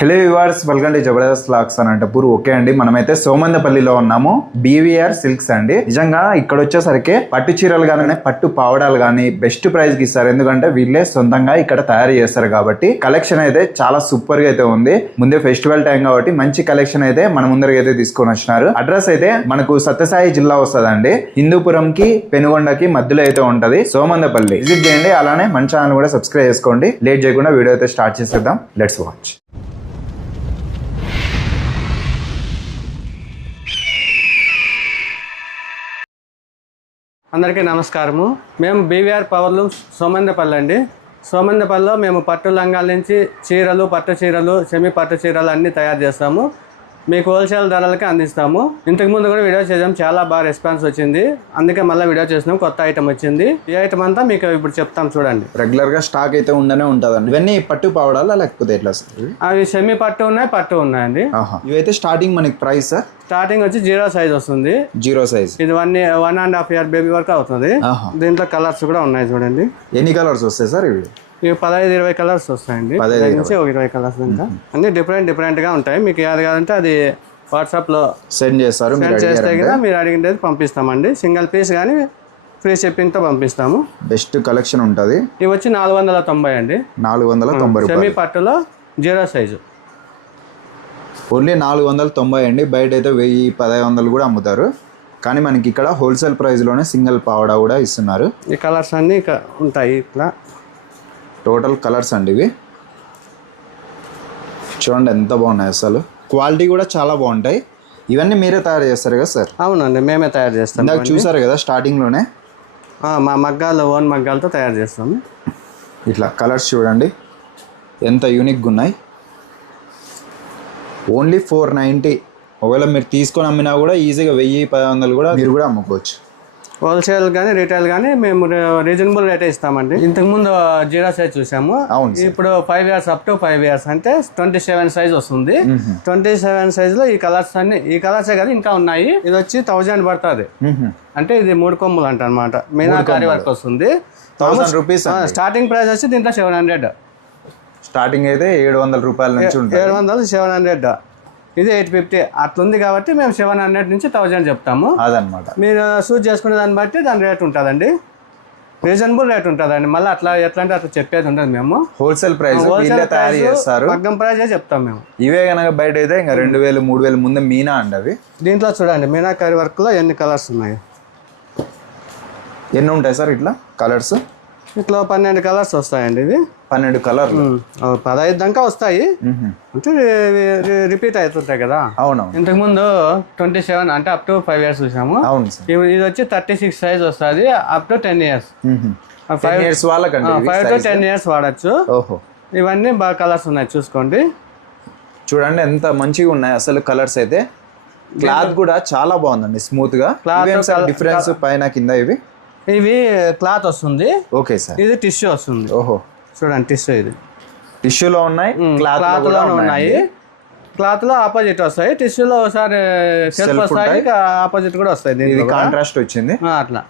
Hello viewers, welcome to Jabardasth vlogs Anantapur. Okay అండి, మనమైతే సోమందపల్లిలో ఉన్నాము. బీవీఆర్ సిల్క్స్ అండి. నిజంగా ఇక్కడ వచ్చేసరికి పట్టు చీరలు కానీ పట్టు పావడాలు కానీ బెస్ట్ ప్రైస్ కి ఇస్తారు. ఎందుకంటే వీళ్ళే సొంతంగా ఇక్కడ తయారు చేస్తారు కాబట్టి కలెక్షన్ అయితే చాలా సూపర్ గా అయితే ఉంది. ముందే ఫెస్టివల్ టైం కాబట్టి మంచి కలెక్షన్ అయితే మన ముందరికి అయితే తీసుకొని వచ్చినారు. అడ్రస్ అయితే మనకు సత్యసాయి జిల్లా వస్తుందండి. హిందూపురం కి పెనుగొండకి మధ్యలో అయితే ఉంటది సోమందపల్లి. విజిట్ చేయండి. అలానే మన ఛానల్ కూడా సబ్స్క్రైబ్ చేసుకోండి. లేట్ చేయకుండా వీడియో అయితే స్టార్ట్ చేసేద్దాం. Let's watch. అందరికీ నమస్కారము. మేము బీవీఆర్ పవర్లూమ్ సోమందపల్లి అండి. సోమందపల్లిలో మేము పట్టు లంగాల నుంచి చీరలు, పట్టు చీరలు, సెమీ పట్టు చీరలు అన్నీ తయారు చేస్తాము. మీకు హోల్సేల్ ధరలకి అందిస్తాము. ఇంతకుముందు కూడా వీడియో చేసాము, చాలా బాగా రెస్పాన్స్ వచ్చింది. అందుకే మళ్ళీ వీడియో చేసినాం. కొత్త ఐటమ్ వచ్చింది. ఈ ఐటమ్ అంతా మీకు ఇప్పుడు చెప్తాం చూడండి. రెగ్యులర్ గా స్టాక్ అయితే ఉండనే ఉంటుందండి. ఇవన్నీ పట్టు పావడాలా లేకపోతే ఎట్లా? అవి సెమీ పట్టు ఉన్నాయి, పట్టు ఉన్నాయండి. ఇవైతే స్టార్టింగ్ మనకి ప్రైస్ సార్ స్టార్టింగ్ వచ్చి 0 సైజ్ వస్తుంది. 0 సైజ్. ఇది 1.5 year బేబీ వరకు అవుతుంది. దీంట్లో కలర్స్ కూడా ఉన్నాయి చూడండి. ఎన్ని కలర్స్ వస్తాయి సార్? ఇవి 15-20 కలర్స్ వస్తాయండి. 20 కలర్స్ ఇంకా అన్ని డిఫరెంట్ గా ఉంటాయి. మీకు ఏది కావాలంటే అది వాట్సాప్ లో సెండ్ చేస్తారు. సెండ్ చేస్తే కదా మీరు అడిగిండేది పంపిస్తామండి. సింగిల్ పీస్ కానీ ఫ్రీ షిప్పింగ్ తో పంపిస్తాము. బెస్ట్ కలెక్షన్ ఉంటుంది. ఇవి వచ్చి 490 అండి. 490 సెమీ పట్టులో 0 సైజు. ఓన్లీ 490 అండి. బయట అయితే 1000-1500 కూడా అమ్ముతారు. కానీ మనకి ఇక్కడ హోల్సేల్ ప్రైస్ లోనే సింగిల్ పావడా కూడా ఇస్తున్నారు. ఈ కలర్స్ అన్ని ఉంటాయి. ఇట్లా టోటల్ కలర్స్ అండి ఇవి. చూడండి ఎంత బాగున్నాయి. అసలు క్వాలిటీ కూడా చాలా బాగుంటాయి. ఇవన్నీ మీరే తయారు చేస్తారు కదా సార్? అవునండి, మేమే తయారు చేస్తాం. ఇందాక చూసారు కదా స్టార్టింగ్ లోనే. మా మగ్గాలు, ఓన్ మగ్గాలతో తయారు చేస్తాము. ఇట్లా కలర్స్ చూడండి ఎంత యూనిక్గా ఉన్నాయి. ఓన్లీ 490. ఒకవేళ మీరు తీసుకొని అమ్మినా కూడా ఈజీగా 1000-1500 కూడా మీరు కూడా అమ్ముకోవచ్చు. హోల్సేల్ కానీ రీటైల్ కానీ మేము రీజనబుల్ రేటే ఇస్తామండి. ఇంతకుముందు 0 సైజ్ చూసాము. ఇప్పుడు 5 years అప్ టు 5 years అంటే 27 సైజ్ వస్తుంది. 27 సైజ్ లో ఈ కలర్స్ అన్ని, ఈ కలర్సే కదా ఇంకా ఉన్నాయి. ఇది వచ్చి 1000 పడుతుంది. అంటే ఇది 3 కొమ్ములు అంట అనమాట. మీనాకారి వర్క్ వస్తుంది. 1000 రూపీస్. స్టార్టింగ్ ప్రైస్ వచ్చి దీంట్లో 700. స్టార్టింగ్ అయితే 700 రూపాయల నుంచి ఉంటుంది. 700 ఇది 850 అట్లుంది కాబట్టి మేము 700 నుంచి 1000 చెప్తాము. అదనమాట. మీరు షూట్ చేసుకునే దాన్ని బట్టి దాని రేట్ ఉంటుందండి. రీజనబుల్ రేట్ ఉంటుందండి. మళ్ళీ అట్లా ఎట్లా అంటే అట్లా చెప్పేది ఉండదు. మేము హోల్సేల్ ప్రైస్ తయారు చేస్తారు. మగ్గం ప్రైజే చెప్తాం మేము. ఇవే కనుక బయట అయితే ఇంకా 2000-3000 ముందే మీనా అండి అవి. దీంట్లో చూడండి మీనాకారి వర్క్ లో ఎన్ని కలర్స్ ఉన్నాయి. ఎన్ని ఉంటాయి సార్ ఇట్లా కలర్స్? ఇట్లా 12 కలర్స్ వస్తాయండి. ఇది 12 కలర్లు. 15 దాకా వస్తాయి. అంటే రిపీట్ అవుతుంటాయి కదా. అవునవును. ఇంతకుముందు 27 అంటే అప్ టు 5 years చూసాము. అవును సార్. ఇది వచ్చి 36 సైజ్ వస్తుంది up to 10 years. 5 years వాళ్ళకండి. 5 to 10 years వాడచ్చు. ఓహో. ఇవన్నీ బాగా కలర్స్ ఉన్నాయి చూసుకోండి. చూడండి ఎంత మంచిగా ఉన్నాయి అసలు కలర్స్ అయితే. క్లాత్ కూడా చాలా బాగుందండి, స్మూత్ గా. డిఫరెన్స్ పైన కింద ఇవి క్లాత్ వస్తుంది. Okay sir. ఇది టిష్యూ వస్తుంది. ఓహో చూడండి టిష్యూ. ఇది టిష్యూలో ఉన్నాయి, క్లాత్ లో ఉన్నాయి. క్లాత్ లో ఆపోజిట్ వస్తాయి, టిష్యూలో ఒకసారి సెల్ఫ్ వస్తాయి, ఆపోజిట్ కూడా వస్తాయి. ఇది కాంట్రాస్ట్ వచ్చింది. అట్లా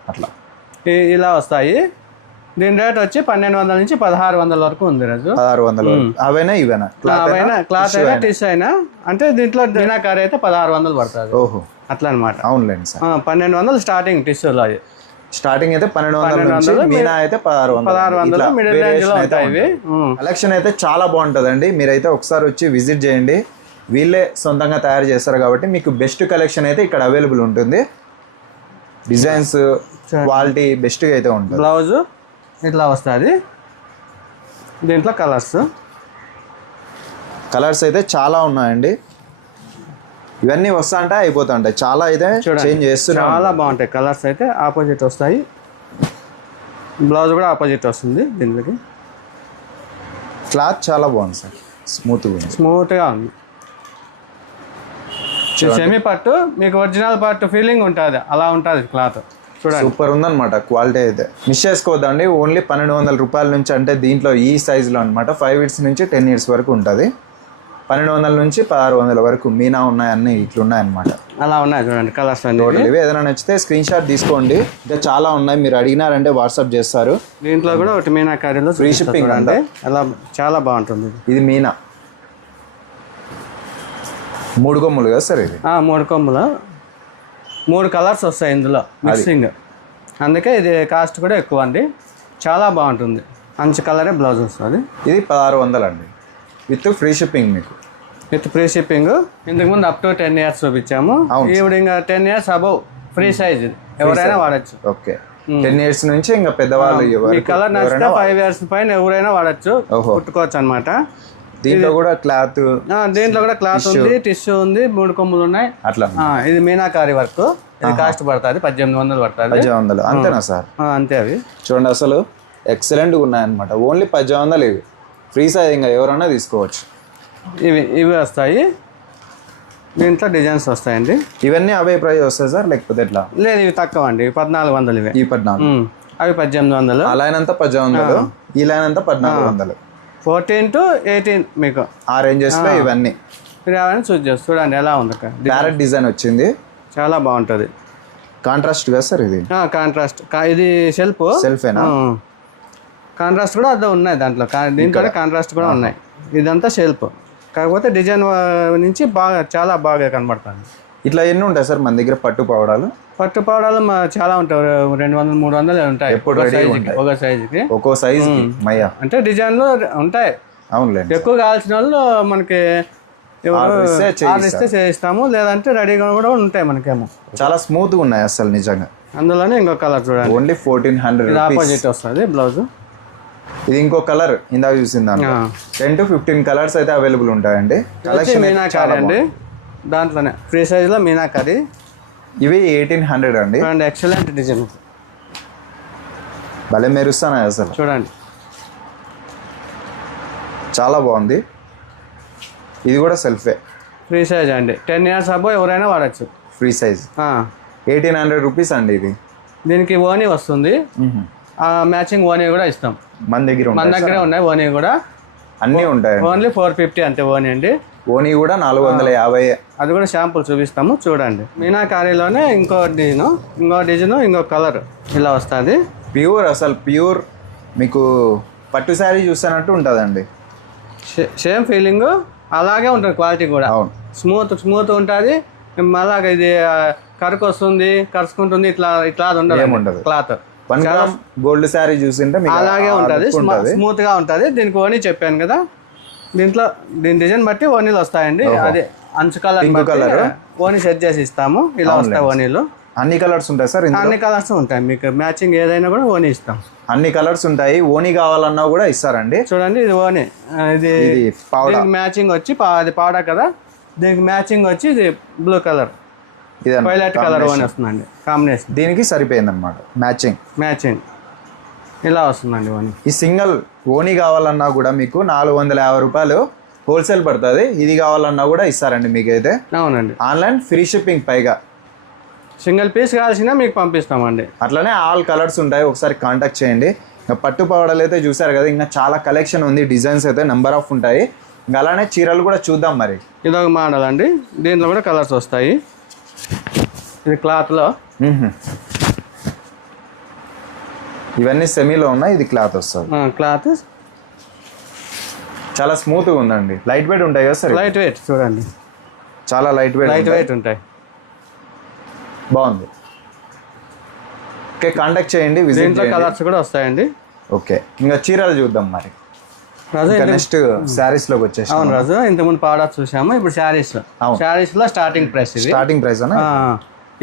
ఇలా వస్తాయి. దీని రేట్ వచ్చి 1200 నుంచి 1600 వరకు ఉంది. రోజు 1600. అవైనా ఇవేనా? క్లాత్ అయినా టిష్యూ అయినా. అంటే దీంట్లో మీనాకారి అయితే 1600 పడుతుంది. ఓహో అట్లా అనమాట. అవునులేండి సార్. 1200 స్టార్టింగ్ టిష్యూలో. స్టార్టింగ్ అయితే 1200, మీనా అయితే 1600. కలెక్షన్ అయితే చాలా బాగుంటుందండి. మీరైతే ఒకసారి వచ్చి విజిట్ చేయండి. వీళ్ళే సొంతంగా తయారు చేస్తారు కాబట్టి మీకు బెస్ట్ కలెక్షన్ అయితే ఇక్కడ అవైలబుల్ ఉంటుంది. డిజైన్స్ క్వాలిటీ బెస్ట్గా అయితే ఉంటుంది. బ్లౌజ్ ఇట్లా వస్తుంది. దీంట్లో కలర్స్ అయితే చాలా ఉన్నాయండి. ఇవన్నీ వస్తా అంటే అయిపోతుంటాయి. చాలా అయితే చేంజ్ చేస్తున్నా. చాలా బాగుంటాయి కలర్స్ అయితే. ఆపోజిట్ వస్తాయి. బ్లౌజ్ కూడా ఆపోజిట్ వస్తుంది. దీనికి క్లాత్ చాలా బాగుంది సార్, స్మూత్గా ఉంది. సెమీ పట్టు మీకు ఒరిజినల్ పట్టు ఫీలింగ్ ఉంటుంది, అలా ఉంటుంది క్లాత్. చూడండి సూపర్ ఉందన్నమాట క్వాలిటీ అయితే. మిస్ చేసుకోవద్దండి. ఓన్లీ 1200 రూపాయల నుంచి, అంటే దీంట్లో ఈ సైజులో అనమాట 5 years నుంచి 10 years వరకు ఉంటుంది. 1200 నుంచి 1600 వరకు మీనా ఉన్నాయి. అన్ని ఇట్లున్నాయన్నమాట. అలా ఉన్నాయి చూడండి కలర్స్ అన్ని. ఏదైనా నచ్చితే స్క్రీన్ షాట్ తీసుకోండి. ఇంకా చాలా ఉన్నాయి, మీరు అడిగినారంటే వాట్సాప్ చేస్తారు. దీంట్లో కూడా ఒకటి మీనాకారిలో ఫ్రీ షిప్పింగ్ అంటే అలా చాలా బాగుంటుంది. ఇది మీనా 3 కొమ్ములు కదా సార్ ఇది? 3 కొమ్ములు, 3 కలర్స్ వస్తాయి ఇందులో మిక్సింగ్, అందుకే ఇది కాస్ట్ కూడా ఎక్కువ అండి. చాలా బాగుంటుంది, మంచి కలరే బ్లౌజ్ వస్తుంది. ఇది 1600 అండి విత్ ఫ్రీ షిప్పింగ్ మీకు. With free shipping. ఇంతకుముందు అప్ టు 10 years చూపించాము, ఇప్పుడు ఇంకా 10 years అబౌవ్ ఫ్రీ సైజ్, ఎవరైనా వాడచ్చు. ఓకే, 10 years నుంచి ఇంకా పెద్దవాళ్ళు ఈ కలర్ నచ్చితే 5 years పైన ఎవరైనా వాడచ్చు, కుట్టుకోవచ్చు అనమాట. దీంట్లో కూడా క్లాత్, దీంట్లో కూడా క్లాత్ ఉంది, టిష్యూ ఉంది, 3 కొమ్ములు ఉన్నాయి అట్లా. ఇది మీనాకారి వర్క్, ఇది కాస్ట్ పడుతుంది 1800 పడుతుంది. 1800 అంతేనా సార్? అంతే. అవి చూడండి అసలు ఎక్సలెంట్గా ఉన్నాయన్నమాట. ఓన్లీ 1800 ఇవి, ఫ్రీ సైజ్, ఇంకా ఎవరైనా తీసుకోవచ్చు. ఇవి వస్తాయి, దీంట్లో డిజైన్స్ వస్తాయండి. ఇవన్నీ అవే ప్రైస్ వస్తాయి సార్ లేకపోతే ఎట్లా? లేదు, ఇవి తక్కువ అండి, 1400 ఇవి. ఈ 14, అవి 1800. ఆ లైన్ అంతా 1800, ఈ లైన్ అంతా 1400. 14 to 18 మీకు ఆ రేంజెస్ లో ఇవన్నీ. మీరు ఏమైనా చూడండి ఎలా ఉంది. ప్యారెట్ డిజైన్ వచ్చింది, చాలా బాగుంటుంది. కాంట్రాస్ట్ కదా సార్ ఇది? కాంట్రాస్ట్. ఇది సెల్ఫేనా? కాంట్రాస్ట్ కూడా అదే ఉన్నాయి దాంట్లో, దీంట్లో కాంట్రాస్ట్ కూడా ఉన్నాయి. ఇదంతా షెల్ఫ్, కాకపోతే డిజైన్ నుంచి బాగా చాలా బాగా కనబడుతుంది. ఇట్లా ఎన్ని ఉంటాయి సార్ మన దగ్గర పట్టు పావడాలు? పట్టు పావడాలు చాలా ఉంటాయి, 200 300 ఉంటాయి ఒక సైజుకి. ఒక్కో సైజ్ మయ్యా అంటే డిజైన్లు ఉంటాయి. అవునులేండి. ఎక్కువ కావాల్సిన వాళ్ళు మనకి ఇస్తే చేయిస్తాము, లేదంటే రెడీగా కూడా ఉంటాయి మనకేమో. చాలా స్మూత్ గా ఉన్నాయి అసలు నిజంగా. అందులోనే ఇంకో కలర్ చూడండి, ఓన్లీ 1400 ఆపోజిట్ వస్తుంది బ్లౌజ్. ఇది ఇంకో కలర్ ఇందాక చూసింది, 10 to 15 కలర్స్ అయితే అవైలబుల్ ఉంటాయండి. కలెక్షన్ మీనాకారి అండి, దాంట్లోనే ఫ్రీ సైజ్ లో మీనాకారి. ఇవి 1800 అండి. ఎక్సలెంట్ డిజైన్, భలే మెరుస్తున్నాయి అసలు. చూడండి చాలా బాగుంది. ఇది కూడా సెల్ఫే, ఫ్రీ సైజ్ అండి, 10 years అబో ఎవరైనా వాడచ్చు. ఫ్రీ సైజ్ 1800 రూపీస్ అండి. ఇది దీనికి ఓనీ వస్తుంది, మ్యాచింగ్ ఓనీ కూడా ఇస్తాం. మన దగ్గరే ఉన్నాయి ఓనీ కూడా, అన్నీ ఉంటాయి. ఓన్లీ 450 అంతే ఓనీ అండి. ఓనీ కూడా 450. అది కూడా షాంపుల్ చూపిస్తాము చూడండి. మీనాకారీలోనే ఇంకో డిజైన్ ఇంకో కలర్ ఇలా వస్తుంది. ప్యూర్, అసలు ప్యూర్ మీకు పట్టు శారీ చూస్తున్నట్టు ఉంటుందండి. సేమ్ ఫీలింగ్ అలాగే ఉంటుంది, క్వాలిటీ కూడా. అవును, స్మూత్ ఉంటుంది. మళ్ళా ఇది కరుకొస్తుంది, కరుచుకుంటుంది, ఇట్లా ఉండదు క్లాత్. గోల్డ్ శారీ చూసింటే అలాగే ఉంటుంది, స్మూత్ గా ఉంటుంది. దీనికి ఓనీ చెప్పాను కదా, దీని డిజైన్ బట్టి ఓనీలు వస్తాయండి. అదే అంచు కలర్ ఓనీ సెట్ చేసి ఇస్తాము, ఇలా వస్తాయి ఓనీలు. అన్ని కలర్స్ ఉంటాయి సార్? అన్ని కలర్స్ ఉంటాయి, మీకు మ్యాచింగ్ ఏదైనా కూడా ఓనీ ఇస్తాం. అన్ని కలర్స్ ఉంటాయి, ఓనీ కావాలన్నా కూడా ఇస్తారండి. చూడండి ఇది ఓనీ, ఇది మ్యాచింగ్ వచ్చి అది పౌడర్ కదా, దీనికి మ్యాచింగ్ వచ్చి ఇది బ్లూ కలర్, వైలెట్ కలర్ ఓనీ వస్తుందండి కాంబినేషన్. దీనికి సరిపోయింది అనమాట మ్యాచింగ్ ఇలా వస్తుందండి ఓనీ. ఈ సింగిల్ ఓనీ కావాలన్నా కూడా మీకు 450 రూపాయలు హోల్సేల్ పడుతుంది. ఇది కావాలన్నా కూడా ఇస్తారండి మీకైతే. అవునండి, ఆన్లైన్ ఫ్రీ షిప్పింగ్, పైగా సింగిల్ పీస్ కావాల్సిన మీకు పంపిస్తామండి. అట్లనే ఆల్ కలర్స్ ఉంటాయి, ఒకసారి కాంటాక్ట్ చేయండి. ఇంకా పట్టు పావడాలు అయితే చూసారు కదా, ఇంకా చాలా కలెక్షన్ ఉంది, డిజైన్స్ అయితే నెంబర్ ఆఫ్ ఉంటాయి. ఇంకా అలానే చీరలు కూడా చూద్దాం. మరి ఇదొక మోడల్ అండి, దీంట్లో కూడా కలర్స్ వస్తాయి. ఇది క్లాత్లో, ఇవన్నీ సెమీలో ఉన్నాయి, ఇది క్లాత్ వస్తుంది. క్లాత్ చాలా స్మూత్గా ఉందండి, లైట్ వెయిట్ ఉంటాయి కదా సార్? లైట్ వెయిట్ చూడండి, చాలా లైట్ వెయిట్ ఉంటాయి, బాగుంది. ఓకే, కాంటాక్ట్ చేయండి, విజిట్ చేయండి. కలర్స్ కూడా వస్తాయండి. ఓకే, ఇంకా చీరలు చూద్దాం మరి. నెక్స్ట్ శారీస్ లోకి వచ్చేసి. అవును రాజు, ఇంతకుముందు పావడాలు చూసాము, ఇప్పుడు శారీస్ లో స్టార్టింగ్ ప్రైస్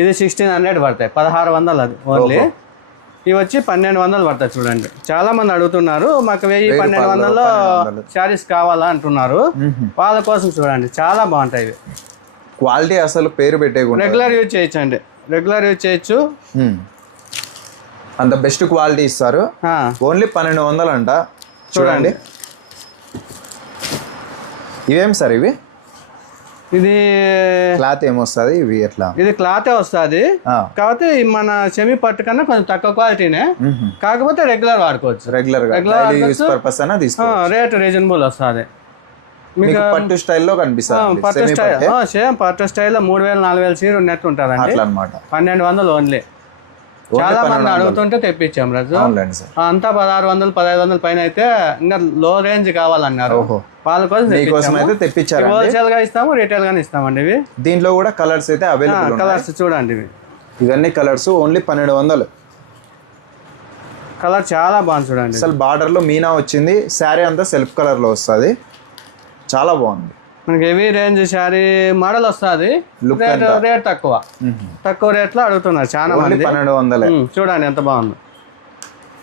ఇది 1600 పడతాయి, 1600 అది ఓన్లీ. ఇవి వచ్చి 1200 పడతాయి. చూడండి, చాలా మంది అడుగుతున్నారు, మాకు 1000-1200 శారీస్ కావాలా అంటున్నారు. వాళ్ళ కోసం చూడండి, చాలా బాగుంటాయి ఇవి. క్వాలిటీ అసలు పేరు పెట్టేయకుండా రెగ్యులర్ యూజ్ చేయొచ్చు. అంత బెస్ట్ క్వాలిటీ ఇస్తారు. ఓన్లీ 1200 అంట. చూడండి, ఇవేం సార్ ఇవి? ఇది క్లాత్ ఏమొస్తుంది? ఇవి ఎట్లా? ఇది క్లాతే వస్తుంది, కాకపోతే మన సెమీ పట్టు కన్నా కొంచెం తక్కువ క్వాలిటీనే, కాకపోతే రెగ్యులర్ వాడుకోవచ్చు. రెగ్యులర్ పర్పస్ అయినా తీసుకోవచ్చు. రేట్ రీజనబుల్ వస్తుంది. మీకు పట్టు స్టైల్లో కనిపిస్తుంది. పట్టు స్టైల్ సేమ్ పట్టు స్టైల్లో 3000-4000 చీర ఉన్నట్టు ఉంటుంది అండి. 1200 ఓన్లీ. చాలా మంది అడుగుతుంటే తెప్పించాం రాజు. అవునులేండి సార్. అంతా 1600 1500 పైన అయితే ఇంకా లో రేంజ్ కావాలన్నారు. వాళ్ళ కోసం అయితే తెప్పించారు. హోల్సేల్ గా ఇస్తాము, రిటైల్ గానే ఇస్తామండి ఇవి. దీంట్లో కూడా కలర్స్ అయితే అవైలబుల్. కలర్స్ చూడండి ఇవి, ఇవన్నీ కలర్స్ ఓన్లీ 1200. కలర్ చాలా బాగుంది చూడండి. అసలు బార్డర్ లో మీనా వచ్చింది, శారీ అంతా సెల్ఫ్ కలర్ లో వస్తుంది, చాలా బాగుంది. మనకి హెవీ రేంజ్ శారీ మోడల్ వస్తుంది, రేట్ తక్కువ రేట్ లో అడుగుతున్నారు చాలా మంది. 1200. చూడండి ఎంత బాగుంది.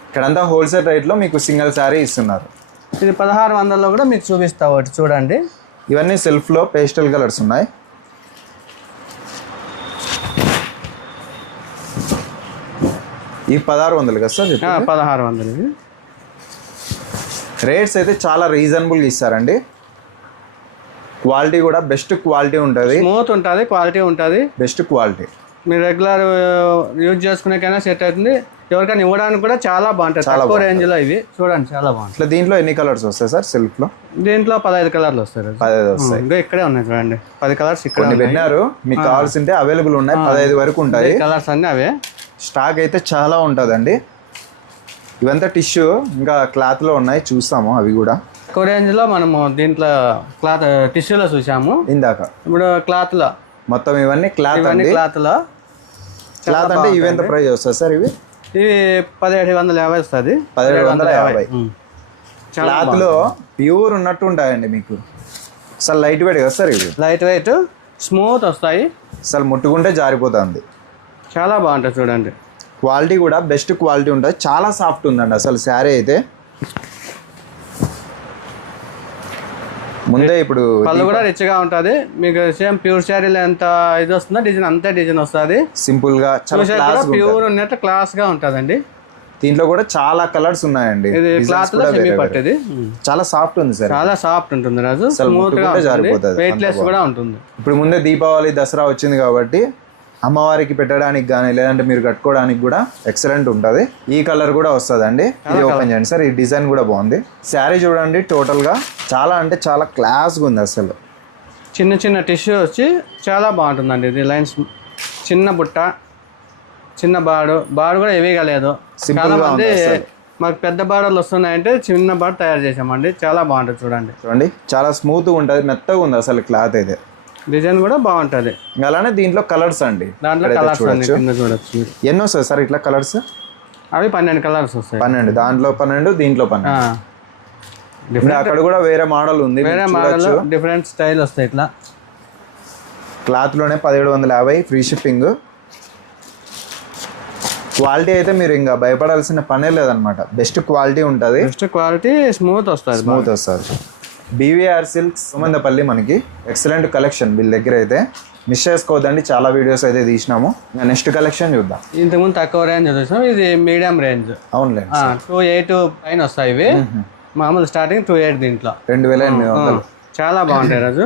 ఇక్కడంతా హోల్సేల్ రేట్ లో మీకు సింగిల్ శారీ ఇస్తున్నారు. ఇది 1600లో కూడా మీకు చూపిస్తా ఒకటి చూడండి. ఇవన్నీ సెల్ఫ్ లో పేస్టల్ కలర్స్ ఉన్నాయి. ఈ 1600 కదా సార్? 1600. రేట్స్ అయితే చాలా రీజనబుల్గా ఇస్తారండి. క్వాలిటీ కూడా బెస్ట్ క్వాలిటీ ఉంటుంది, స్మూత్ ఉంటుంది, క్వాలిటీ ఉంటుంది, బెస్ట్ క్వాలిటీ. మీరు రెగ్యులర్ యూజ్ చేసుకునేకైనా సెట్ అవుతుంది, ఎవరికైనా ఇవ్వడానికి కూడా చాలా బాగుంటుంది. తక్కువ రేంజ్ లో ఇవి చూడండి చాలా బాగుంటుంది. ఇట్లా దీంట్లో ఎన్ని కలర్స్ వస్తాయి సార్ సెల్ఫ్ లో? దీంట్లో 15 కలర్లు వస్తాయి. 15 వస్తాయి. ఇంకా ఇక్కడే ఉన్నాయి చూడండి 10 కలర్స్ ఇక్కడ పెట్టినారు. మీకు కావాల్సింటే అవైలబుల్ ఉన్నాయి, 15 వరకు ఉంటాయి. కలర్స్ అన్ని అవే. స్టాక్ అయితే చాలా ఉంటుందండి. ఇవంతా టిష్యూ, ఇంకా క్లాత్ లో ఉన్నాయి, చూస్తాము అవి కూడా. తక్కువ రేంజ్ లో మనము దీంట్లో క్లాత్ టిష్యూలో చూసాము ఇందాక. ఇప్పుడు క్లాత్ లో మొత్తం ఇవన్నీ క్లాత్ అండి. క్లాత్ లో క్లాత్ అంటే ఇవి ఎంత ప్రైస్ వస్తుంది సార్? ఇవి 1750 వస్తుంది. 1750. క్లాత్ లో ప్యూర్ ఉన్నట్టు ఉంటాయండి మీకు. అసలు లైట్ వెయిట్ కదా సార్? ఇవి లైట్ వెయిట్, స్మూత్ వస్తాయి, అసలు ముట్టుకుంటే జారిపోతుంది. చాలా బాగుంటుంది చూడండి. క్వాలిటీ కూడా బెస్ట్ క్వాలిటీ ఉంటుంది, చాలా సాఫ్ట్ ఉందండి అసలు శారీ అయితే. ముందే ఇప్పుడు పళ్ళు కూడా రిచ్ గా ఉంటుంది మీకు. సేమ్ ప్యూర్ శారీలో ఎంత ఇది వస్తుందో డిజైన్ అంతే డిజైన్ వస్తుంది. సింపుల్ గా ప్యూర్ ఉన్నట్టు క్లాస్ గా ఉంటుందండి. దీంట్లో కూడా చాలా కలర్స్ ఉన్నాయండి. ఇది క్లాత్ లో సెమీ పట్టేది, చాలా సాఫ్ట్ ఉంది సార్. చాలా సాఫ్ట్ ఉంటుంది రాజు, స్మూత్ గా జారిపోతుంది, వెయిట్ లెస్ కూడా ఉంటుంది. ఇప్పుడు ముందే దీపావళి దసరా వచ్చింది కాబట్టి అమ్మవారికి పెట్టడానికి కానీ లేదంటే మీరు కట్టుకోవడానికి కూడా ఎక్సలెంట్ ఉంటుంది. ఈ కలర్ కూడా వస్తుందండి. ఇది ఓపెన్ చేయండి సార్. ఈ డిజైన్ కూడా బాగుంది. శారీ చూడండి, టోటల్ గా చాలా అంటే చాలా క్లాస్గా ఉంది అసలు. చిన్న చిన్న టిష్యూ వచ్చి చాలా బాగుంటుందండి. ఇది లైన్స్, చిన్న బుట్ట, చిన్న బాడు కూడా హెవీగా లేదు. చాలా మంది మాకు పెద్ద బార్డర్లు వస్తున్నాయంటే చిన్న బార్డర్ తయారు చేసామండి, చాలా బాగుంటుంది చూడండి. చూడండి చాలా స్మూత్గా ఉంటుంది, మెత్తగా ఉంది అసలు క్లాత్ అయితే. డిజైన్ కూడా బాగుంటుంది. అలానే దీంట్లో కలర్స్ అండి, దాంట్లో కలర్స్ చూడొచ్చు. ఎన్ని వస్తాయి సార్ ఇట్లా కలర్స్? అవి 12 కలర్స్ వస్తాయి. 12, దాంట్లో 12, దీంట్లో 12. అక్కడ కూడా వేరే మోడల్ ఉంది, వేరే మోడల్ డిఫరెంట్ స్టైల్ వస్తాయి. ఇట్లా క్లాత్ లోనే 1750 ఫ్రీ షిప్పింగ్. క్వాలిటీ అయితే మీరు ఇంకా భయపడాల్సిన పనే లేదనమాట, బెస్ట్ క్వాలిటీ ఉంటుంది. బెస్ట్ క్వాలిటీ, స్మూత్ వస్తుంది. బీవీఆర్ సిల్క్స్ సోమందపల్లి మనకి ఎక్సలెంట్ కలెక్షన్ వీళ్ళ దగ్గర అయితే. మిస్ చేసుకోవద్దండి, చాలా వీడియోస్ అయితే తీసినాము. నెక్స్ట్ కలెక్షన్ చూద్దాం. ఇంతకుముందు తక్కువ రేంజ్ చూసాం, ఇది మీడియం రేంజ్. అవునులే, 28 పైన వస్తాయి ఇవి. మామూలు స్టార్టింగ్ 28, దీంట్లో 2800. చాలా బాగుంటాయి రాజు.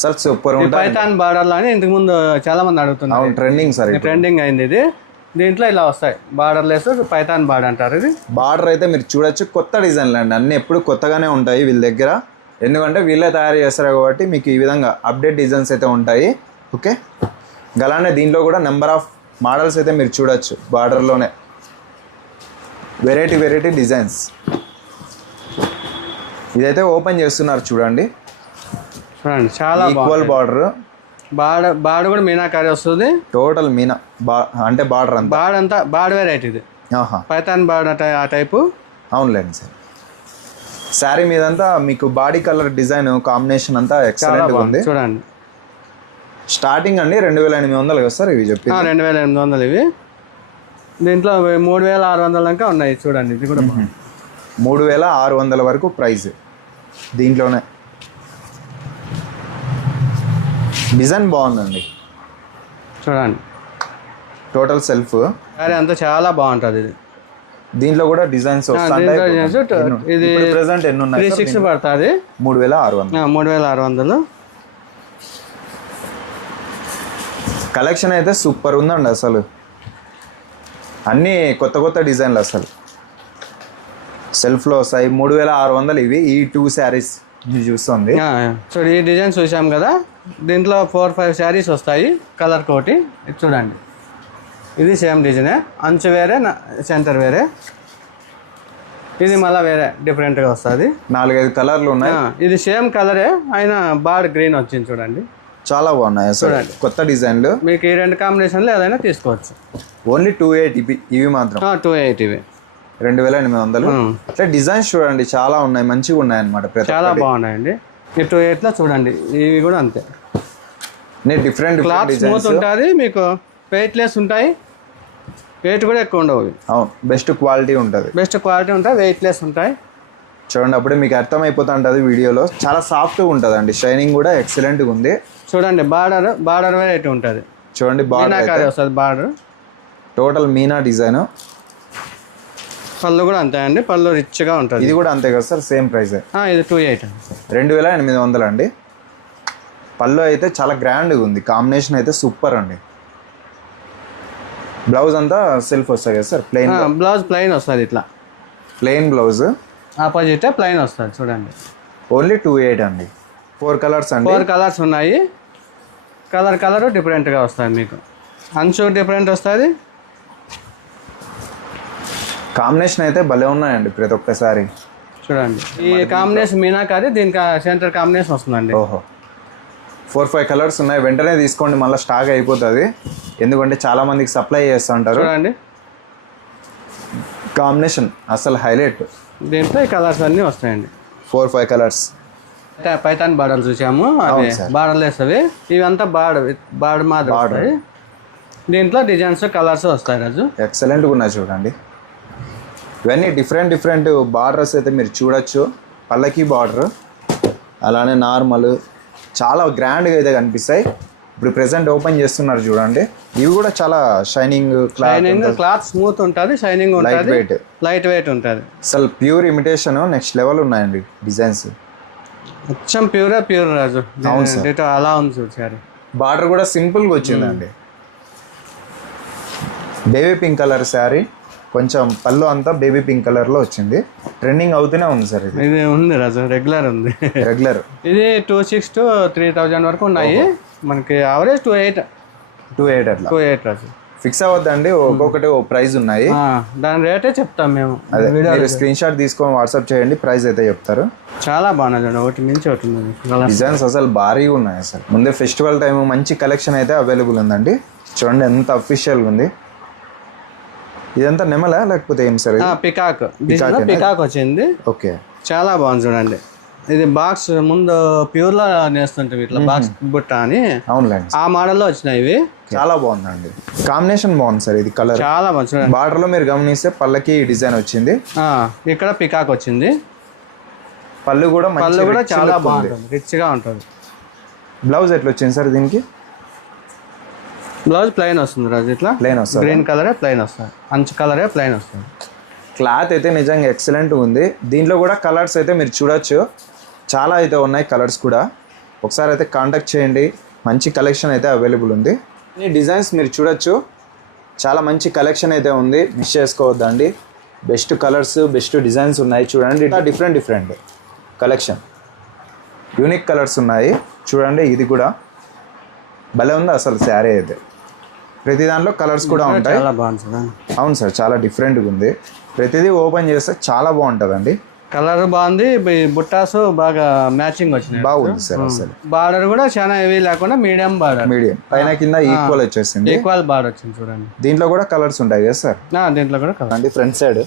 సార్ సూపర్ ఉంటుంది. పైథాన్ బార్డర్ లో అని ఇంతకు ముందు చాలా మంది అడుగుతున్నారు. ట్రెండింగ్ సార్, ట్రెండింగ్ అయింది ఇది. దీంట్లో ఇలా వస్తాయి బార్డర్ లెస్, పైథాన్ బార్డర్ అంటారు. ఇది బార్డర్ అయితే మీరు చూడొచ్చు, కొత్త డిజైన్లు అండి, అన్ని ఎప్పుడు కొత్తగానే ఉంటాయి వీళ్ళ దగ్గర. ఎందుకంటే వీళ్ళే తయారు చేస్తారు కాబట్టి మీకు ఈ విధంగా అప్డేట్ డిజైన్స్ అయితే ఉంటాయి. ఓకే, అలానే దీంట్లో కూడా నెంబర్ ఆఫ్ మోడల్స్ అయితే మీరు చూడొచ్చు. బార్డర్లోనే వెరైటీ డిజైన్స్. ఇదైతే ఓపెన్ చేస్తున్నారు చూడండి, చాలా ఈక్వల్ బార్డర్ కూడా మీనాకారి వస్తుంది. టోటల్ మీనా అంటే బార్డర్ అంతా బార్డర్ వెరైటీ ఇది. పైథాన్ బార్డర్ ఆ టైపు. అవునులేండి సార్. శారీ మీదంతా మీకు బాడీ కలర్ డిజైన్ కాంబినేషన్ అంతా ఎక్సలెంట్ ఉంది చూడండి. స్టార్టింగ్ అండి 2800 కదా సార్ ఇవి చెప్పి? 2800 ఇవి. దీంట్లో 3600 దాకా ఉన్నాయి చూడండి. ఇది కూడా 3600 వరకు ప్రైస్. దీంట్లోనే డిజైన్ బాగుందండి చూడండి. టోటల్ సెల్ఫ్ శారీ అంతా చాలా బాగుంటుంది. ఇది దీంట్లో కూడా డిజైన్స్ వస్తాయి. ఇది ప్రెసెంట్ ఎన్ని ఉన్నాయి? 36 పడుతుంది. 3600. కలెక్షన్ అయితే సూపర్ ఉందండి అసలు. అన్నీ కొత్త డిజైన్లు అసలు సెల్ఫ్లో వస్తాయి. 3600 ఇవి. ఈ 2 శారీస్ మీరు చూస్తుంది. సో ఈ డిజైన్ చూసాం కదా, దీంట్లో 4-5 శారీస్ వస్తాయి కలర్ కోటి. ఇది చూడండి, ఇది సేమ్ డిజైనే, అంచు వేరే సెంటర్ వేరే. ఇది మళ్ళీ వేరే డిఫరెంట్గా వస్తుంది. 4-5 కలర్లు ఉన్నాయి. ఇది సేమ్ కలరే అయినా బార్డ్ గ్రీన్ వచ్చింది చూడండి. చాలా బాగున్నాయి అసలు. చూడండి కొత్త డిజైన్లు. మీకు ఈ 2 కాంబినేషన్లు ఏదైనా తీసుకోవచ్చు. ఓన్లీ 280 ఇవి మాత్రం. 280 ఇవి 2800. ఇట్లా డిజైన్స్ చూడండి చాలా ఉన్నాయి, మంచిగా ఉన్నాయి అనమాట. చాలా బాగున్నాయండి. ఈ 28లో చూడండి, ఇవి కూడా అంతే. డిఫరెంట్ క్లాత్ స్మూత్ ఉంటుంది, మీకు వెయిట్లెస్ ఉంటాయి, వెయిట్ కూడా ఎక్కువ ఉండవు. అవును, బెస్ట్ క్వాలిటీ ఉంటుంది. బెస్ట్ క్వాలిటీ ఉంటాయి, వెయిట్లెస్ ఉంటాయి. చూడండి అప్పుడే మీకు అర్థమైపోతా ఉంటుంది వీడియోలో. చాలా సాఫ్ట్గా ఉంటుంది అండి, షైనింగ్ కూడా ఎక్సలెంట్గా ఉంది. చూడండి బార్డర్ వెరైటీ ఉంటుంది. చూడండి బార్డర్ వస్తుంది, బార్డర్ టోటల్ మీనా డిజైన్. పళ్ళు కూడా అంతే అండి, పళ్ళు రిచ్గా ఉంటుంది. ఇది కూడా అంతే కదా సార్, సేమ్ ప్రైస్. ఇది 28 2800 అండి. పళ్ళు అయితే చాలా గ్రాండ్గా ఉంది, కాంబినేషన్ అయితే సూపర్ అండి. బ్లౌజ్ అంతా సెల్ఫ్ వస్తుంది కదా సార్, ప్లెయిన్ బ్లౌజ్ ప్లెయిన్ వస్తుంది, ఇట్లా ప్లెయిన్ బ్లౌజ్. ఆపోజిట్ ప్లెయిన్ వస్తుంది చూడండి. ఓన్లీ 28 అండి. 4 కలర్స్ అండి. 4 కలర్స్ ఉన్నాయి. కలర్ డిఫరెంట్గా వస్తుంది మీకు. అంచు డిఫరెంట్ వస్తుంది. కాంబినేషన్ అయితే భలే ఉన్నాయండి ప్రతి ఒక్కసారి. చూడండి ఈ కాంబినేషన్ మీనాకారి, దీనికి సెంటర్ కాంబినేషన్ వస్తుందండి. ఓహో, 4-5 కలర్స్ ఉన్నాయి. వెంటనే తీసుకోండి, మళ్ళీ స్టాక్ అయిపోతుంది. ఎందుకంటే చాలా మందికి సప్లై చేస్తూ ఉంటారు. చూడండి కాంబినేషన్ అసలు హైలైట్. దీంట్లో ఈ కలర్స్ అన్నీ వస్తాయండి. 4-5 కలర్స్. పైతాన్ బార్డర్లు చూసాము, అవి బార్డర్లు వేస్తాయి. ఇవి అంతా బార్డర్ మాత్రం వస్తాయి. దీంట్లో డిజైన్స్ కలర్స్ వస్తాయి రాజు. ఎక్సలెంట్గా ఉన్నాయి చూడండి. ఇవన్నీ డిఫరెంట్ బార్డర్స్ అయితే మీరు చూడొచ్చు. పల్లకి బార్డర్, అలానే నార్మల్, చాలా గ్రాండ్గా అయితే కనిపిస్తాయి. ఇప్పుడు ప్రెసెంట్ ఓపెన్ చేస్తున్నారు చూడండి. ఇవి కూడా చాలా షైనింగ్ క్లాత్ స్మూత్ ఉంటుంది, షైనింగ్ ఉంటుంది, లైట్ వెయిట్ ఉంటుంది. అసలు ప్యూర్ ఇమిటేషన్ నెక్స్ట్ లెవెల్ ఉన్నాయండి డిజైన్స్. మొత్తం ప్యూర్ రాజు. అలా ఉంది చూసారు. బార్డర్ కూడా సింపుల్గా వచ్చిందండి. బేబీ పింక్ కలర్ శారీ, కొంచెం పళ్ళు అంతా బేబీ పింక్ కలర్లో వచ్చింది. ట్రెండింగ్ అవుతూనే ఉంది సార్. ఇది ఉంది రాజు, రెగ్యులర్ ఉంది. ఇది 2600 to 3000 వరకు ఉన్నాయి. మనకి యావరేజ్ 28 అట్లా. 28 రాజు. ఫిక్స్ అవ్వద్దండి, ఒక్కొక్కటి ఓ ప్రైస్ ఉన్నాయి. దాని రేటే చెప్తాం మేము. అదే మీరు స్క్రీన్ షాట్ తీసుకొని వాట్సాప్ చేయండి, ప్రైస్ అయితే చెప్తారు. చాలా బాగున్నాయి, ఒకటి మించి ఒకటి ఉంది. డిజైన్స్ అసలు భారీగా ఉన్నాయి అసలు. ముందే ఫెస్టివల్ టైం మంచి కలెక్షన్ అయితే అవైలబుల్ ఉందండి. చూడండి ఎంత అఫీషియల్గా ఉంది. ఇదంతా నెమలా లేకపోతే ఏం సార్? పికాక్ వచ్చింది. ఓకే, చాలా బాగుంది చూడండి. ఇది బాక్స్ ముందు ప్యూర్ లా నేస్తుంటాం ఇట్లా, బాక్స్ బుట్ట అని. అవునులేండి, ఆ మోడల్లో వచ్చినాయి ఇవి. చాలా బాగుందండి. కాంబినేషన్ బాగుంది సార్. ఇది కలర్ చాలా బాగుంది. బార్డర్ లో మీరు గమనిస్తే పళ్ళకి డిజైన్ వచ్చింది, ఇక్కడ పికాక్ వచ్చింది. పళ్ళు కూడా చాలా బాగుంటుంది, రిచ్ గా ఉంటుంది. బ్లౌజ్ ఎట్లా వచ్చింది సార్ దీనికి? బ్లౌజ్ ప్లెయిన్ వస్తుంది రాజు, ఇట్లా ప్లెయిన్ వస్తుంది. గ్రీన్ కలరే ప్లెయిన్ వస్తుంది, అంచు కలరే ప్లెయిన్ వస్తుంది. క్లాత్ అయితే నిజంగా ఎక్సలెంట్ ఉంది. దీంట్లో కూడా కలర్స్ అయితే మీరు చూడొచ్చు, చాలా అయితే ఉన్నాయి కలర్స్ కూడా. ఒకసారి అయితే కాంటాక్ట్ చేయండి, మంచి కలెక్షన్ అయితే అవైలబుల్ ఉంది. ఈ డిజైన్స్ మీరు చూడొచ్చు, చాలా మంచి కలెక్షన్ అయితే ఉంది, మిస్ చేసుకోవద్దండి. బెస్ట్ కలర్స్, బెస్ట్ డిజైన్స్ ఉన్నాయి చూడండి. డిఫరెంట్ కలెక్షన్, యూనిక్ కలర్స్ ఉన్నాయి చూడండి. ఇది కూడా భలే ఉంది అసలు శారీ అయితే. ప్రతి దాంట్లో కలర్స్ కూడా ఉంటాయి. అవును సార్, చాలా డిఫరెంట్గా ఉంది. ప్రతిదీ ఓపెన్ చేస్తే చాలా బాగుంటుందండి. కలర్ బాగుంది, బుట్టాసు బాగా మ్యాచింగ్ వచ్చింది, బాగుంది సార్. అసలు బార్డర్ కూడా చాలా హెవీ లేకుండా మీడియం బార్డర్, మీడియం పైన కింద ఈక్వల్ వచ్చేసింది. ఈక్వల్ బార్డర్ వచ్చింది చూడండి. దీంట్లో కూడా కలర్స్ ఉంటాయి కదా సార్? దీంట్లో కూడా కలర్ అండి. ఫ్రంట్ సైడ్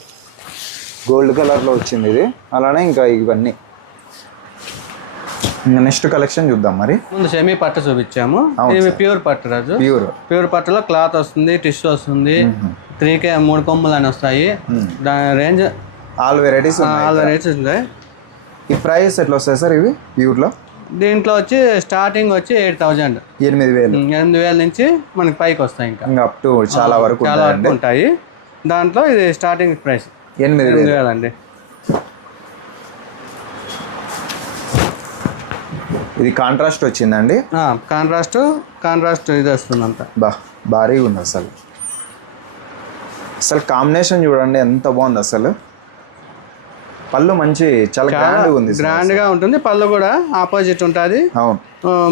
గోల్డ్ కలర్లో వచ్చింది ఇది. అలానే ఇంకా ఇవన్నీ. ఇంకా నెక్స్ట్ కలెక్షన్ చూద్దాం. మరి ముందు సెమీ పట్టు చూపించాము, ఇది ప్యూర్ పట్టు రాజు. ప్యూర్ పట్టులో క్లాత్ వస్తుంది, టిష్యూ వస్తుంది, 3K 3 కొమ్ములు అని వస్తాయి. దాని రేంజ్ ఆల్ వెరైటీస్ ఉంటాయి. ఈ ప్రైస్ ఎట్లా వస్తాయి సార్ ఇవి ప్యూర్లో? దీంట్లో వచ్చి స్టార్టింగ్ వచ్చి 8000 8,000 నుంచి మనకి పైకి వస్తాయి. ఇంకా అప్ టు చాలా వరకు ఉంటాయి. దాంట్లో ఇది స్టార్టింగ్ ప్రైస్ 8,000 అండి. ఇది కాంట్రాస్ట్ వచ్చిందండి. కాంట్రాస్ట్ ఇది వస్తుంది అంతా. భారీగా ఉంది అసలు. అసలు కాంబినేషన్ చూడండి ఎంత బాగుంది అసలు. పళ్ళు మంచి చాలా గ్రాండ్ ఉంది సార్. గ్రాండ్ గా ఉంటుంది. పళ్ళు కూడా ఆపోజిట్ ఉంటుంది. అవును,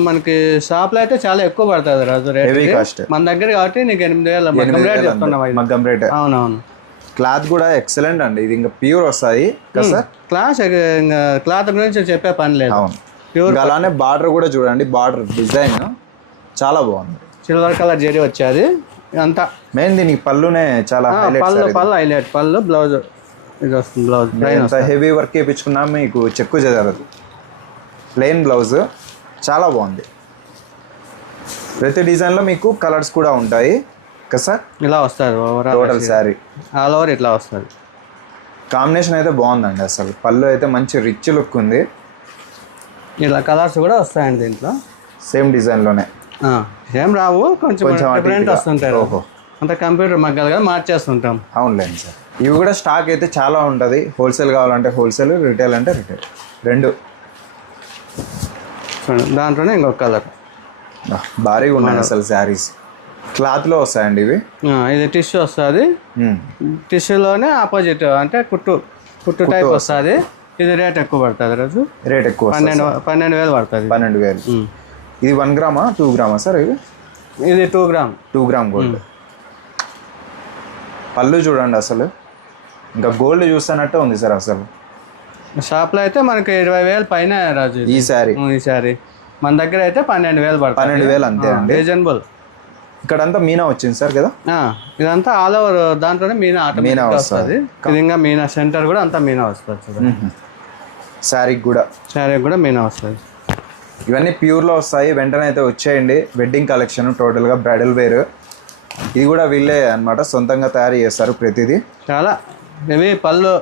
మనకి షాప్ లో అయితే చాలా ఎక్కువ పడుతుంది రాజు రేట్. Heavy cost. మన దగ్గర కాబట్టి నీకు 8,000 మగ్గం రేట్ చెప్తున్నాం. మగ్గం రేట్. అవునవును. క్లాత్ కూడా ఎక్సలెంట్ అండి. ఇది ఇంకా ప్యూర్ వస్తాయి కదా సార్. క్లాత్ గురించి చెప్పే పని లేదు. అవును, ప్యూర్. అలానే బార్డర్ కూడా చూడండి, బార్డర్ డిజైన్ చాలా బాగుంది. సిల్వర్ కలర్ జరీ వచ్చేది అంతా. మెయిన్ దీనికి పళ్ళునే చాలా పళ్ళు హైలైట్. పళ్ళు బ్లౌజ్ ఇది వస్తుంది. బ్లౌజ్ హెవీ వర్క్ వేయించుకున్నా మీకు చెక్కు జరగదు. ప్లెయిన్ బ్లౌజ్ చాలా బాగుంది. ప్రతి డిజైన్లో మీకు కలర్స్ కూడా ఉంటాయి కదా సార్. ఇలా వస్తుంది టోటల్ శారీ ఆల్ ఓవర్ ఇట్లా వస్తుంది. కాంబినేషన్ అయితే బాగుందండి. అసలు పళ్ళు అయితే మంచి రిచ్ లుక్ ఉంది. ఇలా కలర్స్ కూడా వస్తాయండి దీంట్లో. సేమ్ డిజైన్లోనే ఏం రావు, కొంచెం డిఫరెంట్ వస్తుంటాయి. ఓహో, అంత కంప్యూటర్ మగ్గాలు కదా మార్చేస్తుంటాం. అవునులేండి సార్. ఇవి కూడా స్టాక్ అయితే చాలా ఉంటుంది. హోల్సేల్ కావాలంటే హోల్సేల్, రిటైల్ అంటే రిటైల్ రెండు. దాంట్లోనే ఇంకొక కలర్ భారీగా ఉన్నాయి అసలు శారీస్. క్లాత్లో వస్తాయండి ఇవి. ఇది టిష్యూ వస్తుంది. టిష్యూలోనే ఆపోజిట్ అంటే కుట్టు టైప్ వస్తుంది. ఇది రేట్ ఎక్కువ పడుతుంది రోజు. రేట్ ఎక్కువ 12,000 పడుతుంది. 12,000. ఇది 1 గ్రామా 2 గ్రామా సార్? ఇది 2 గ్రామ్. 2 gram gold. పళ్ళు చూడండి అసలు ఇంకా గోల్డ్ చూస్తున్నట్టే ఉంది సార్. అసలు షాప్లో అయితే మనకి 20,000 పైన రాజు ఈ శారీ. మన దగ్గర అయితే 12,000 పడుతుంది. 12,000 అంతే అండి. రీజనబుల్. ఇక్కడంతా మీనా వచ్చింది సార్ కదా. ఇదంతా ఆల్ ఓవర్ దాంట్లోనే మీనా వస్తుంది. ఇది మీనా సెంటర్ కూడా అంతా మీనా వస్తుంది. శారీకి కూడా మీనా వస్తుంది. ఇవన్నీ ప్యూర్లో వస్తాయి. వెంటనే అయితే వచ్చేయండి. వెడ్డింగ్ కలెక్షన్ టోటల్గా బ్రైడల్ వేర్. ఇది కూడా వీళ్ళే అన్నమాట, సొంతంగా తయారు చేస్తారు ప్రతిదీ. చాలా ఇవి పళ్ళు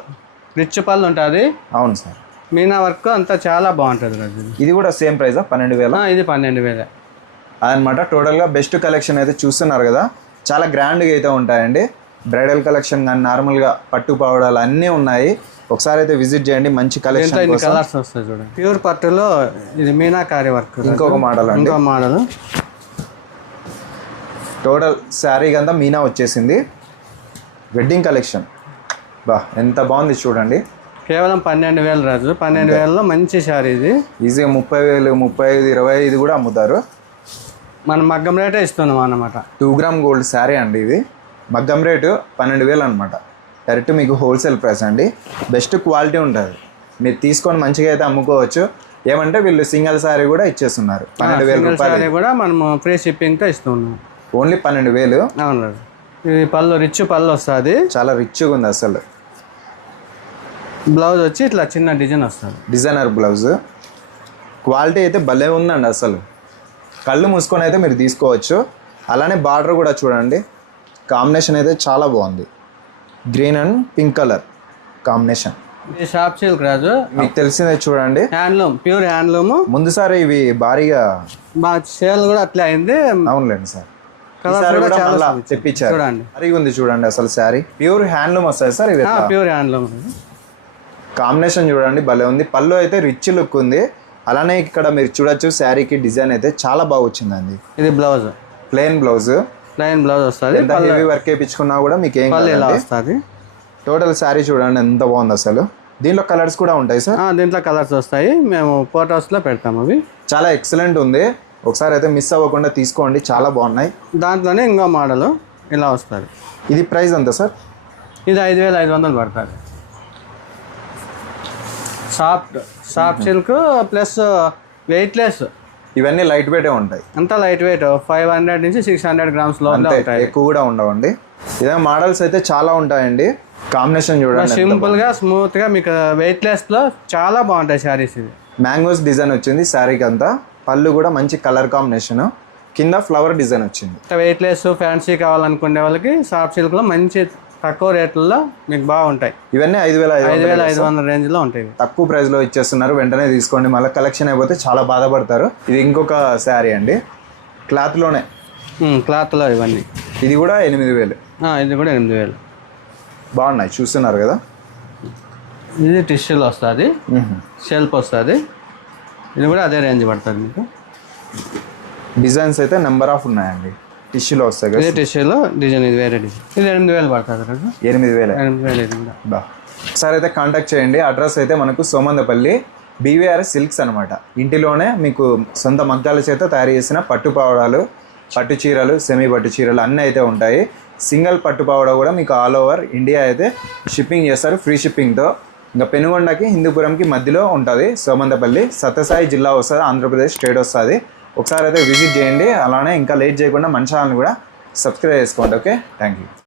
రిచ్ పళ్ళు ఉంటుంది. అవును సార్. మీనా వర్క్ అంతా చాలా బాగుంటుంది రాజు. ఇది కూడా సేమ్ ప్రైస్ 12,000. ఇది 12,000 అదనమాట. టోటల్గా బెస్ట్ కలెక్షన్ అయితే చూస్తున్నారు కదా. చాలా గ్రాండ్గా అయితే ఉంటాయండి. బ్రైడల్ కలెక్షన్ కానీ నార్మల్గా పట్టు పావడాలు అన్నీ ఉన్నాయి. ఒకసారి అయితే విజిట్ చేయండి. మంచి కలెక్షన్. కలర్స్ వస్తాయి చూడండి. ప్యూర్ పట్టులో ఇది మీనాకారి వర్క్. ఇంకొక మోడల్ అండి. ఇంకో మోడల్. టోటల్ శారీకి అంతా మీనా వచ్చేసింది. వెడ్డింగ్ కలెక్షన్ బా ఎంత బాగుంది చూడండి. కేవలం 12,000 రాజు. 12,000లో మంచి శారీ. ఇది ఈజీగా 30,000, 35, 25 కూడా అమ్ముతారు. మనం మగ్గం రేటే ఇస్తున్నాం అన్నమాట. 2 గ్రామ్ గోల్డ్ శారీ అండి ఇది. మగ్గం రేటు 12,000 అనమాట. డైరెక్ట్ మీకు హోల్సేల్ ప్రైస్ అండి. బెస్ట్ క్వాలిటీ ఉంటుంది. మీరు తీసుకొని మంచిగా అయితే అమ్ముకోవచ్చు. ఏమంటే వీళ్ళు సింగిల్ శారీ కూడా ఇచ్చేస్తున్నారు. 12,000 రూపాయలు కూడా మనము ఫ్రీ షిప్పింగ్తో ఇస్తున్నాం. ఓన్లీ 12,000. అవును రాజు. ఇది పళ్ళు రిచ్ పళ్ళు వస్తుంది. చాలా రిచ్గా ఉంది అసలు. బ్లౌజ్ వచ్చి ఇట్లా చిన్న డిజైన్ వస్తుంది. Designer blouse. క్వాలిటీ అయితే భలే ఉందండి అసలు. కళ్ళు మూసుకొని అయితే మీరు తీసుకోవచ్చు. అలానే బార్డర్ కూడా చూడండి. కాంబినేషన్ అయితే చాలా బాగుంది. Green and pink colour combination. ఇది షాప్ సిల్క్ రాజు. మీకు తెలిసిందే చూడండి. Handloom, pure handloom. ముందుసారి ఇవి భారీగా సేల్ కూడా అట్లా అయింది. అవునులేండి సార్. తెప్పించారు చూడండి. భారీగా ఉంది చూడండి అసలు శారీ. ప్యూర్ హ్యాండ్లూమ్ వస్తాయి సార్ ఇవి. Pure handloom. కాంబినేషన్ చూడండి భలే ఉంది. పళ్ళు అయితే రిచ్ లుక్ ఉంది. అలానే ఇక్కడ మీరు చూడొచ్చు శారీకి డిజైన్ అయితే చాలా బాగా వచ్చిందండి. ఇది బ్లౌజ్ ప్లెయిన్ బ్లౌజ్ వస్తుంది. హెవీ వర్క్ వేయించుకున్నా కూడా మీకు ఏం వస్తుంది. టోటల్ శారీ చూడండి ఎంత బాగుంది అసలు. దీంట్లో కలర్స్ కూడా ఉంటాయి సార్. దీంట్లో కలర్స్ వస్తాయి. మేము ఫొటోస్లో పెడతాము. అవి చాలా ఎక్సలెంట్ ఉంది. ఒకసారి అయితే మిస్ అవ్వకుండా తీసుకోండి. చాలా బాగున్నాయి. దాంట్లోనే ఇంకో మోడల్ ఇలా వస్తుంది. ఇది ప్రైస్ ఎంత సార్? ఇది 5,500 పడుతుంది. Soft silk plus weightless. ఇవన్నీ లైట్ వెయిట్ ఉంటాయి. అంతా లైట్ వెయిట్. 500 నుంచి 600 గ్రామ్స్ లో ఉంటాయి. ఎక్కువ కూడా ఉండవండి. ఇదే మోడల్స్ అయితే చాలా ఉంటాయండి. కాంబినేషన్ చూడండి. సింపుల్ గా స్మూత్ గా మీకు వెయిట్లెస్ లో చాలా బాగుంటాయి శారీస్. ఇది మ్యాంగోస్ డిజైన్ వచ్చింది శారీకి అంతా. పళ్ళు కూడా మంచి కలర్ కాంబినేషన్. కింద ఫ్లవర్ డిజైన్ వచ్చింది. వెయిట్లెస్ ఫ్యాన్సీ కావాలనుకునే వాళ్ళకి సాఫ్ట్ సిల్క్ లో మంచి తక్కువ రేట్లలో మీకు బాగుంటాయి. ఇవన్నీ 5,500 రేంజ్ లో ఉంటాయి. తక్కువ ప్రైస్ లో ఇచ్చేస్తున్నారు. వెంటనే తీసుకోండి. మళ్ళీ కలెక్షన్ అయిపోతే చాలా బాధపడతారు. ఇది ఇంకొక శారీ అండి. క్లాత్ లో ఇవన్నీ. ఇది కూడా 8,000. ఇది కూడా 8,000. బాగున్నాయి చూస్తున్నారు కదా. ఇది టిష్యూలో వస్తుంది. షెల్ఫ్ వస్తుంది. ఇది కూడా అదే రేంజ్ పడుతుంది మీకు. డిజైన్స్ అయితే నెంబర్ ఆఫ్ ఉన్నాయండి. టిష్యూలో వస్తాయి. టిష్యూలో డిజైన్ ఇది వేరే డిజైన్. ఇది 8,000 పడుతుంది. 8,000. 8,000 ఇది కూడా. ఒకసారి అయితే కాంటాక్ట్ చేయండి. అడ్రస్ అయితే మనకు సోమందపల్లి బీవీఆర్ సిల్క్స్ అనమాట. ఇంటిలోనే మీకు సొంత మగ్గాల చేత తయారు చేసిన పట్టు పావడాలు, పట్టు చీరలు, సెమీ పట్టు చీరలు అన్నీ అయితే ఉంటాయి. సింగిల్ పట్టు పావడ కూడా మీకు ఆల్ ఓవర్ ఇండియా అయితే షిప్పింగ్ చేస్తారు, ఫ్రీ షిప్పింగ్తో. ఇంకా పెనుగొండకి హిందూపురంకి మధ్యలో ఉంటుంది సోమందపల్లి. సత్యసాయి జిల్లా వస్తుంది, ఆంధ్రప్రదేశ్ స్టేట్ వస్తుంది. ఒకసారి అయితే విజిట్ చేయండి. అలానే ఇంకా లేట్ చేయకుండా మన ఛానల్ కూడా సబ్స్క్రైబ్ చేసుకోండి. Okay, thank you.